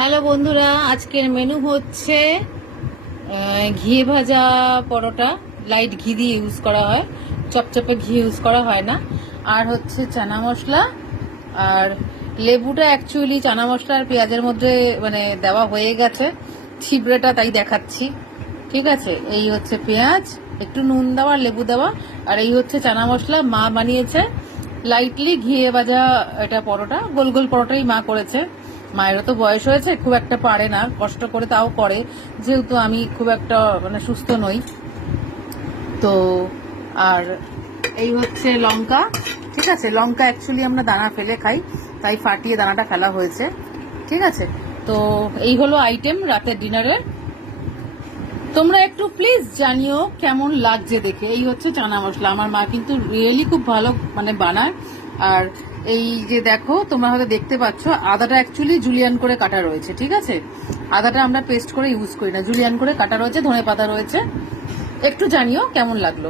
Hello বন্ধুরা, আজকের menu হচ্ছে ঘি ভাজা পরোটা। লাইট ঘি দিয়ে ইউজ করা হয়, চপচপে ঘি ইউজ করা হয় না। আর হচ্ছে চানা মশলা আর লেবুটা অ্যাকচুয়ালি চানা মশলা আর পেঁয়াজের মধ্যে মানে দেওয়া হয়ে গেছে, ছিবড়েটা তাই দেখাচ্ছি। ঠিক আছে, এই হচ্ছে পেঁয়াজ, একটু নুন দেওয়া, লেবু দেওয়া, আর এই হচ্ছে চানা মশলা। মা বানিয়েছে লাইটলি ঘিয়ে ভাজা এটা পরোটা, গোল গোল পরোটাই মা করেছে। মায়েরও তো বয়স হয়েছে, খুব একটা পারে না, কষ্ট করে তাও করে, যেহেতু আমি খুব একটা মানে সুস্থ নই তো। আর এই হচ্ছে লঙ্কা। ঠিক আছে, লঙ্কা অ্যাকচুয়ালি আমরা দানা ফেলে খাই, তাই ফাটিয়ে দানাটা ফেলা হয়েছে। ঠিক আছে, তো এই হলো আইটেম রাতের ডিনারে। তোমরা একটু প্লিজ জানিও কেমন লাগছে দেখে। এই হচ্ছে চানা মশলা, আমার মা কিন্তু রিয়েলি খুব ভালো মানে বানায়। আর এই যে দেখো, তোমরা হয়তো দেখতে পাচ্ছ আদাটা অ্যাকচুয়ালি জুলিয়ান করে কাটা রয়েছে। ঠিক আছে, আদাটা আমরা পেস্ট করে ইউজ করি না, জুলিয়ান করে কাটা রয়েছে, ধনে পাতা রয়েছে। একটু জানিও কেমন লাগলো।